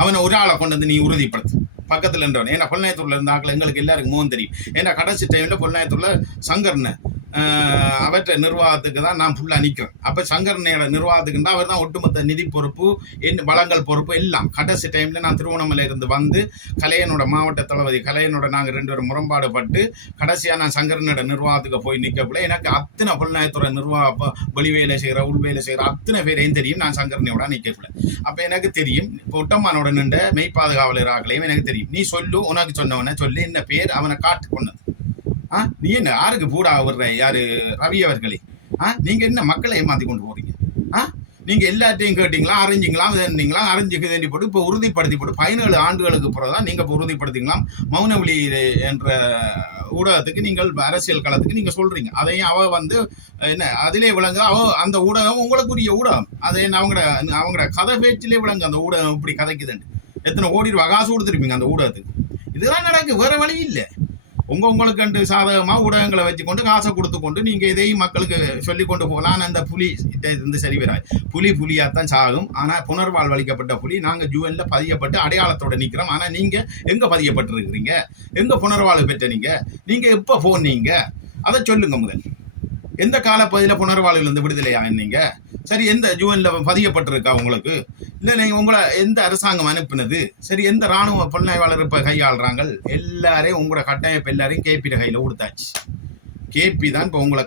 அவனை ஒரு ஆளை கொண்டு வந்து நீ உறுதிப்படுத்து பக்கத்துல இருந்தவன். ஏன்னா பொள்ளாயத்தூர்ல இருந்தாக்கள் எங்களுக்கு எல்லாருக்கும் மோகம் தெரியும். ஏன்னா கடைசி டைம்ல பொள்ளாயத்தூர்ல சங்கர்ன அவற்றை நிர்வாகத்துக்கு தான் நான் ஃபுல்லாக நிற்கிறேன். அப்போ சங்கரனையோட நிர்வாகத்துக்குன்னா அவர் தான் ஒட்டுமொத்த நிதி பொறுப்பு, வளங்கள் பொறுப்பு எல்லாம். கடைசி டைமில் நான் திருவண்ணாமலையிலிருந்து வந்து கலையனோட மாவட்ட தளபதி கலையனோட நாங்கள் 2 பேரும் முரண்பாடு பட்டு கடைசியாக நான் சங்கரனோட நிர்வாகத்துக்கு போய் நிற்கக்குள்ள எனக்கு அத்தனை பொள்ளாயத்துறை நிர்வாக வெளி வேலை செய்கிற உள் வேலை செய்கிற அத்தனை பேரையும் தெரியும். நான் சங்கரனையோட நிற்கக்குள்ள அப்போ எனக்கு தெரியும். இப்போ ஒட்டம்மானோட நின்ற மெய் பாதுகாவலர் ஆகலையும் எனக்கு தெரியும். நீ சொல்லு, உனக்கு சொன்னவன சொல்லு, என்ன பேர் அவனை காட்டு கொண்டது. நீ என்ன யாருக்கு பூடா விடுற யாரு ரவி அவர்களே? நீங்க என்ன மக்களை ஏமாத்தி கொண்டு போறீங்க? நீங்க எல்லாத்தையும் கேட்டீங்களா, அறிஞ்சுக்கு போட்டு இப்போ உறுதிப்படுத்தி போட்டு 17 ஆண்டுகளுக்கு பிறகுதான் நீங்க இப்போ உறுதிப்படுத்திங்களாம். மௌனவெளி என்ற ஊடகத்துக்கு நீங்கள் அரசியல் களத்துக்கு நீங்க சொல்றீங்க. அதையும் அவ வந்து என்ன அதிலே விளங்க அந்த ஊடகம் உங்களுக்குரிய ஊடகம். அதை அவங்களோட கதை பேச்சிலே விளங்க அந்த ஊடகம் இப்படி கதைக்குதுன்னு எத்தனை கோடி ரூபா காசு கொடுத்துருப்பீங்க அந்த ஊடகத்துக்கு. இதுதான் நடக்கு, வேற வழி இல்லை. உங்களுக்கு சாதகமா ஊடகங்களை வச்சுக்கொண்டு காசை கொடுத்து கொண்டு நீங்க இதையும் மக்களுக்கு சொல்லி கொண்டு போகலாம். அந்த புலி இருந்து சரி வராது. புலியாத்தான் சாகும். ஆனா புனர்வாழ்வு அளிக்கப்பட்ட புலி நாங்க ஜூஎன்ல பதியப்பட்டு அடையாளத்தோட நிக்கிறோம். ஆனா நீங்க எங்க பதியப்பட்டு இருக்கிறீங்க? எங்க புனர்வாழ்வு பெற்ற நீங்க எப்ப போனீங்க? அதை சொல்லுங்க. முதல் எந்த காலப்பகுதியில புனர்வாழ்வுல இருந்து விடுதலையா நீங்க? சரி, எந்த ஜூஎன்ல பதியப்பட்டிருக்கா உங்களுக்கு? இல்லை நீங்கள் உங்களை எந்த அரசாங்கம் அனுப்புனது? சரி, எந்த இராணுவ புலனாய்வாளர் இப்போ கையாளுறாங்க? எல்லாரையும் உங்களோட கட்டாயப்பு எல்லாரையும் கேபிட கையில் கொடுத்தாச்சு. கேபி தான் இப்போ உங்களை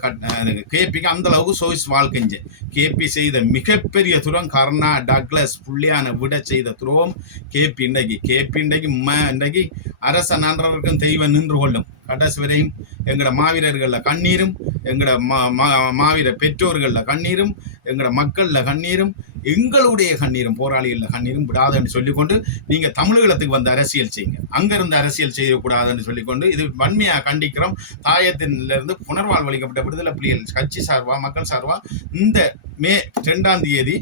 கேபிக்கு அந்த அளவுக்கு சோய்ஸ் வாழ்க்கைஞ்சு. கேபி செய்த மிகப்பெரிய துரோகம் கர்ணா டக்ளஸ் புள்ளியான விட செய்த துரோகம் கேபி. இன்றைக்கு அரச நன்றருக்கும் தெய்வம் நின்று கொள்ளும். கடைசி வரையும் எங்களோட மாவீரர்களில் கண்ணீரும், எங்களோட மாவீர பெற்றோர்களில் கண்ணீரும், எங்களோட மக்களில் கண்ணீரும், எங்களுடைய கண்ணீரும், போராளிகளில் கண்ணீரும் விடாதுன்னு சொல்லிக்கொண்டு நீங்கள் தமிழகத்துக்கு வந்து அரசியல் செய்யுங்க. அங்கிருந்து அரசியல் செய்யக்கூடாதுன்னு சொல்லிக்கொண்டு இது வன்மையாக கண்டிக்கிறோம். தாயத்திலிருந்து புனர்வாழ்வு அளிக்கப்பட்ட விடுதலை புலிகள் கட்சி சார்பாக, மக்கள் சார்பாக இந்த மே 2ஆம் தேதி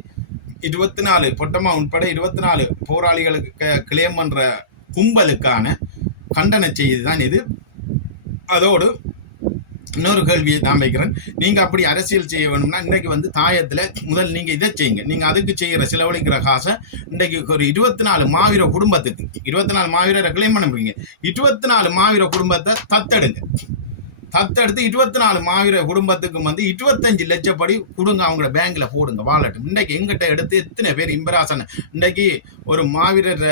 24 பொட்டமா உட்பட 24 போராளிகளுக்கு கிளைம் பண்ற கும்பலுக்கான கண்டன செய்தி தான் இது. அதோடு இன்னொரு கேள்வியை நான் வைக்கிறேன். நீங்கள் அப்படி அரசியல் செய்ய வேணும்னா இன்றைக்கு வந்து தாயத்தில் முதல் நீங்கள் இதை செய்யுங்க. நீங்கள் அதுக்கு செய்கிற செலவழிக்கிற காசை இன்றைக்கு ஒரு 24 மாவீர குடும்பத்துக்கு 24 மாவீரரை கிளைம் பண்ண முடியுங்க. 24 மாவீர குடும்பத்தை தத்தெடுத்து 24 மாவீர குடும்பத்துக்கு வந்து 25 லட்சப்படி கொடுங்க, அவங்கள பேங்க்ல போடுங்க, வாலட்டும். இன்றைக்கு எங்கிட்ட எடுத்து எத்தனை பேர் இம்பராசன் இன்றைக்கு ஒரு மாவீரர்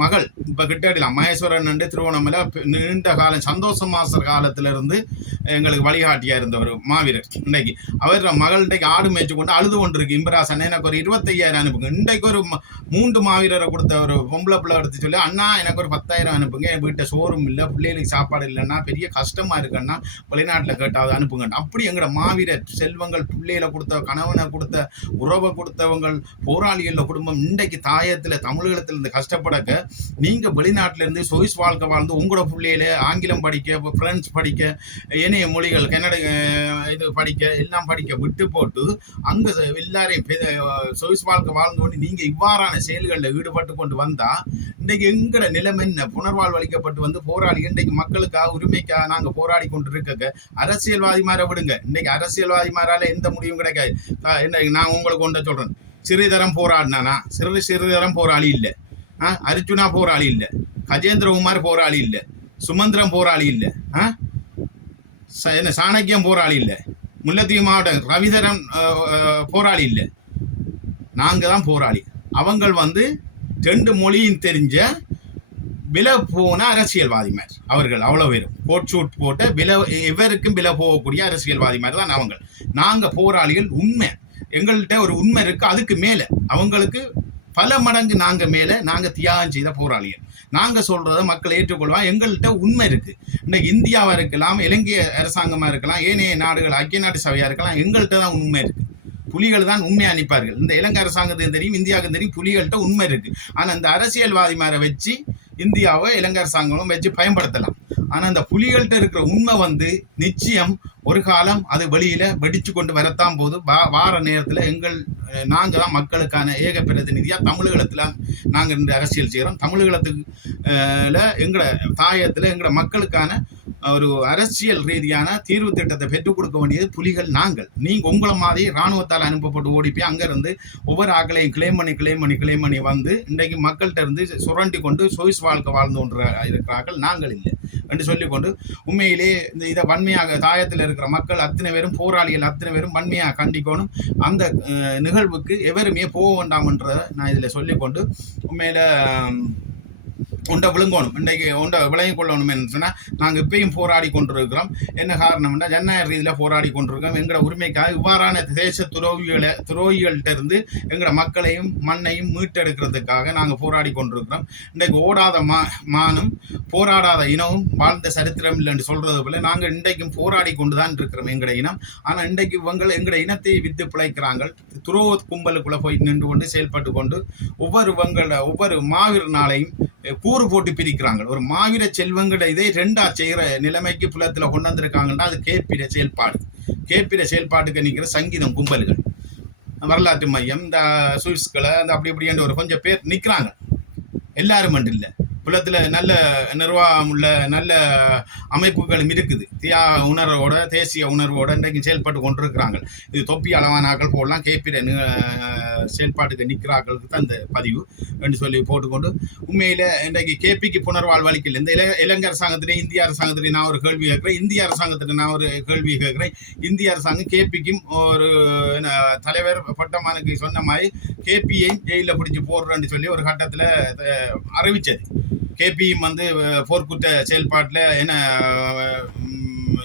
மகள் இப்போ கிட்டலாம் மகேஸ்வரன் திருவண்ணாமலை நீண்ட காலம் சந்தோஷ மாசர் காலத்திலிருந்து எங்களுக்கு வழிகாட்டியா இருந்த ஒரு மாவீரர். இன்றைக்கு அவர் மகள் இன்றைக்கு ஆடு மேய்ச்சி கொண்டு அழுது கொண்டு இருக்கு. இம்பராசன் எனக்கு ஒரு 25,000 அனுப்புங்க. இன்றைக்கு ஒரு 3 மாவீரரை கொடுத்த ஒரு பொம்பளை பிள்ளை எடுத்து சொல்லி, அண்ணா எனக்கு ஒரு 10,000 அனுப்புங்க, என் வீட்டை சோறும் இல்லை, பிள்ளைகளுக்கு சாப்பாடு இல்லைன்னா பெரிய கஷ்டமா இருக்குன்னா வெளிநாட்டில் கேட்டாவது அனுப்புங்க. அப்படி எங்களோட மாவீர செல்வங்கள், பிள்ளைகளை கொடுத்த, கணவனை கொடுத்த, உறவை கொடுத்தவங்கள், போராளிகள் குடும்பம் இன்றைக்கு தாயத்தில் தமிழகத்திலிருந்து கஷ்டப்படக்க நீங்கள் வெளிநாட்டிலேருந்து சொய்ஸ் வாழ்க்கை வாழ்ந்து உங்களோட பிள்ளையில ஆங்கிலம் படிக்க, பிரெஞ்சு படிக்க, ஏனைய மொழிகள் கன்னட இது படிக்க எல்லாம் படிக்க விட்டு போட்டு அங்கே எல்லாரையும் சொய்ஸ் வாழ்க்கை வாழ்ந்து கொண்டு நீங்கள் இவ்வாறான செயல்களில் ஈடுபட்டு கொண்டு வந்தால் இன்றைக்கு எங்களோட நிலைமை என்ன? புனர்வாழ்வு அளிக்கப்பட்டு வந்து போராளி இன்றைக்கு மக்களுக்காக உரிமைக்காக நாங்கள் போராடி கொண்டு இருக்க அரசியல்வாதி மாற விடுங்க. இன்னைக்கு அரசியல்வாதி மாறால எந்த முடிவும் கிடைக்காது. நான் உங்களுக்கு கொண்டு சொல்றேன், சிறிதரம் போராடினானா சிறிதரம் போராளி இல்லை, அர்ஜுனா போராளி இல்லை, கஜேந்திரகுமார் போராளி இல்லை, சுமந்திரம் போராளி இல்லை, என்ன சாணக்கியம் போராளி இல்லை, முல்லைத்தீவு மாவட்டம் ரவிதரன் போராளி இல்லை. நாங்க தான் போராளி. அவங்க வந்து 2 மொழியும் தெரிஞ்ச விலை போன அரசியல்வாதி மாதிரி அவர்கள். அவ்வளோ பேரும் கோட் ஷூட் போட்ட எவருக்கும் விலை போகக்கூடிய அரசியல்வாதி மாதிரி தான் அவங்க. நாங்கள் போராளிகள். உண்மை எங்கள்கிட்ட ஒரு உண்மை இருக்கு. அதுக்கு மேலே அவங்களுக்கு பல மடங்கு நாங்கள் மேலே நாங்கள் தியாகம் செய்த போராளிகள். நாங்கள் சொல்றத மக்கள் ஏற்றுக்கொள்வாங்க. எங்கள்கிட்ட உண்மை இருக்கு. இன்னைக்கு இந்தியாவாக இருக்கலாம், இலங்கை அரசாங்கமாக இருக்கலாம், ஏனைய நாடுகள், ஐக்கிய நாடு சபையாக இருக்கலாம், எங்கள்கிட்ட தான் உண்மை இருக்கு. புலிகள் தான் உண்மையை அனுப்பார்கள். இந்த இலங்கை அரசாங்கத்துக்கு தெரியும், இந்தியாவுக்கு தெரியும், புலிகள்கிட்ட உண்மை இருக்கு. ஆனால் இந்த அரசியல்வாதி மாதிரி வச்சு இந்தியாவை இலங்கை அரசாங்கமும் வச்சு பயன்படுத்தலாம். ஆனால் அந்த புலிகள்கிட்ட இருக்கிற உண்மை வந்து நிச்சயம் ஒரு காலம் அது வெளியில வெடிச்சு கொண்டு வரத்தான் போது. வார நேரத்தில் நாங்கள் தான் மக்களுக்கான ஏக பிரதிநிதியாக தமிழகத்தில் நாங்கள் இந்த அரசியல் செய்கிறோம். தமிழகத்துக்கு எங்களோட தாயத்தில் எங்களோட மக்களுக்கான ஒரு அரசியல் ரீதியான தீர்வு திட்டத்தை பெற்றுக் கொடுக்க வேண்டியது புலிகள் நாங்கள். நீங்கள் உங்களை மாதிரி இராணுவத்தால் அனுப்பப்பட்டு ஓடி போய் அங்கேருந்து ஒவ்வொரு ஆக்களையும் கிளைம் பண்ணி வந்து இன்றைக்கு மக்கள்கிட்ட இருந்து சுரண்டி கொண்டு சொய்ஸ் வாழ்க்கை வாழ்ந்து கொண்டு இருக்கிறார்கள். நாங்கள் இல்லை என்று சொல்லிக்கொண்டு உண்மையிலே இந்த இதை வன்மையாக தாயத்தில் இருக்கிற மக்கள் அத்தனை பேரும், போராளிகள் அத்தனை பேரும் வன்மையாக கண்டிக்கணும். அந்த நிகழ்வுக்கு எவருமே போக வேண்டாம் என்றதை நான் இதில் சொல்லிக்கொண்டு உண்மையில உண்டை விழுங்கணும். இன்றைக்கு உண்டை விளங்கிக் கொள்ளணும் என்று சொன்னால் நாங்கள் இப்பயும் போராடி கொண்டிருக்கிறோம். என்ன காரணம்னா ஜனநாயக ரீதியில் போராடி கொண்டிருக்கிறோம். எங்களோட உரிமைக்காக இவ்வாறான தேச துரோகிகள்கிட்ட இருந்து எங்களோட மக்களையும் மண்ணையும் மீட்டெடுக்கிறதுக்காக நாங்கள் போராடி கொண்டிருக்கிறோம். இன்றைக்கு ஓடாத மானும் போராடாத இனமும் வாழ்ந்த சரித்திரம் இல்லைன்னு சொல்றது போல நாங்கள் இன்றைக்கும் போராடி கொண்டு தான் இருக்கிறோம் எங்களோட இனம். ஆனால் இன்றைக்கு எங்களோட இனத்தை வித்து பிழைக்கிறாங்க. துரோக கும்பலுக்குள்ளே போய் நின்று கொண்டு செயல்பட்டு கொண்டு ஒவ்வொரு மாவீர நாளையும் கூறு போட்டு பிரிக்கிறாங்க. ஒரு மாவீர செல்வங்களை இதை 2ஆ செய்கிற நிலைமைக்கு புலத்தில் கொண்டு வந்திருக்காங்கன்னா அது கேட்பிற செயல்பாட்டுக்கு நிற்கிற சங்கீதம் கும்பல்கள், வரலாற்று மையம், இந்த சுவிஸ்களை, அந்த அப்படி இப்படி ஒரு கொஞ்சம் பேர் நிற்கிறாங்க. எல்லாரும் மட்டும் இல்லை. புலத்தில் நல்ல நிர்வாகம் உள்ள நல்ல அமைப்புகளும் இருக்குது. தேசிய உணர்வோட இன்றைக்கு செயல்பட்டு கொண்டிருக்கிறாங்க. இது தொப்பி அளவானாக்கள் போடலாம், கேபிட செயல்பாட்டுக்கு நிற்கிறார்களுக்கு தான் இந்த பதிவு என்று சொல்லி போட்டுக்கொண்டு, உண்மையில் இன்றைக்கு கேபிக்கு புனர்வாழ்வு அளிக்கல. இந்த இலங்கை அரசாங்கத்திலே இந்திய அரசாங்கத்திலே நான் ஒரு கேள்வி கேட்குறேன், இந்திய அரசாங்கத்திட்ட நான் ஒரு கேள்வி கேட்குறேன். இந்திய அரசாங்கம் கேபிக்கும் ஒரு தலைவர் பட்டமானுக்கு சொன்ன மாதிரி கேபியை ஜெயிலில் பிடிச்சி போடுறேன்னு சொல்லி ஒரு கட்டத்தில் அறிவித்தது. கேபியும் போர்க்குற்ற செயல்பாட்டில்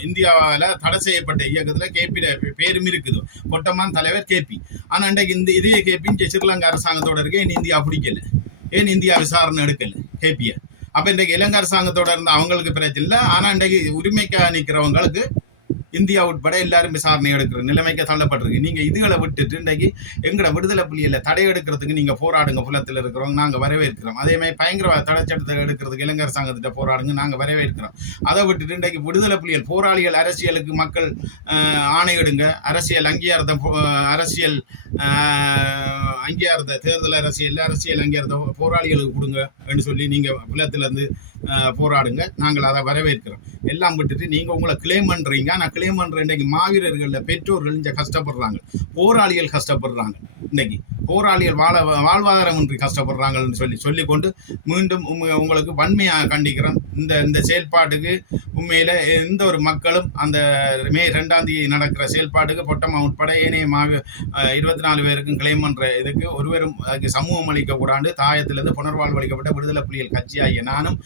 இந்தியாவில் தடை செய்யப்பட்ட இயக்கத்தில் கேபி பேரும் இருக்குது, பொட்டமான் தலைவர் கேபி. ஆனால் இன்றைக்கு இதே கேபி ஸ்ரீலங்கா அரசாங்கத்தோட இருக்க இந்தியா பிடிக்கல, ஏன் இந்தியா விசாரணை எடுக்கல கேபியை. அப்போ இன்றைக்கு இலங்கை அரசாங்கத்தோட இருந்த அவங்களுக்கு பிரச்சனை இல்லை, ஆனால் இன்றைக்கு உரிமைக்காக நிற்கிறவங்களுக்கு இந்தியா உட்பட எல்லாரும் விசாரணை எடுக்கிற நிலைமைக்கு தள்ளப்பட்டிருக்கு. நீங்கள் இதுகளை விட்டுட்டு இன்றைக்கு எங்களோட விடுதலை புலிகளை தடை எடுக்கிறதுக்கு நீங்கள் போராடுங்க, புலத்தில் இருக்கிறவங்க நாங்கள் வரவேற்கிறோம். அதேமாதிரி பயங்கரவாத தடை சட்டத்தை எடுக்கிறதுக்கு இலங்கை அரசாங்கத்திட்ட போராடுங்க, நாங்கள் வரவேற்கிறோம். அதை விட்டுட்டு இன்றைக்கு விடுதலை புலிகள் போராளிகள் அரசியலுக்கு மக்கள் ஆணையிடுங்க, அரசியல் அங்கீகாரத்தை தேர்தல் அரசியல் அங்கீகாரத்தை போராளிகளுக்கு கொடுங்க என்று சொல்லி நீங்கள் புலத்திலேருந்து போராடுங்க, நாங்கள் அதை வரவேற்கிறோம். எல்லாம் விட்டுட்டு நீங்கள் உங்களை கிளைம் பண்ணுறீங்க. ஆனால் கிளைம் பண்ணுற இன்றைக்கு மாவீரர்களில் பெற்றோர்கள் இங்கே கஷ்டப்படுறாங்க, போராளிகள் கஷ்டப்படுறாங்க, இன்றைக்கு போராளிகள் வாழ்வாதாரம் இன்றி கஷ்டப்படுறாங்கன்னு சொல்லிக்கொண்டு மீண்டும் உங்களுக்கு வன்மையாக கண்டிக்கிறோம். இந்த செயல்பாட்டுக்கு உண்மையில் எந்த ஒரு மக்களும் அந்த மே 2ஆம் தேதி நடக்கிற செயல்பாட்டுக்கு பொட்டமா உட்பட ஏனைய 24 பேருக்கும் கிளைம் பண்ணுற இதுக்கு ஒருவரும் அதுக்கு சமூகம் அளிக்கக்கூடாது. தாயத்திலிருந்து புனர்வாழ்வு அளிக்கப்பட்ட விடுதலை புலிகள் கட்சியாகிய நானும்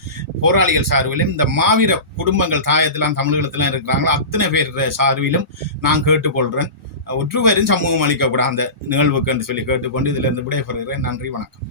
போராளிகள் சார்பிலும் இந்த மாவீர குடும்பங்கள் தாயத்திலாம் தமிழகத்திலாம் இருக்கிறாங்களோ அத்தனை பேர் சார்பிலும் நான் கேட்டுக்கொள்கிறேன், ஒற்றுவரும் சமூகம் அளிக்கக்கூடாது அந்த நிகழ்வுக்கு என்று சொல்லி கேட்டுக்கொண்டு இதிலிருந்து விடைபெறுகிறேன். நன்றி, வணக்கம்.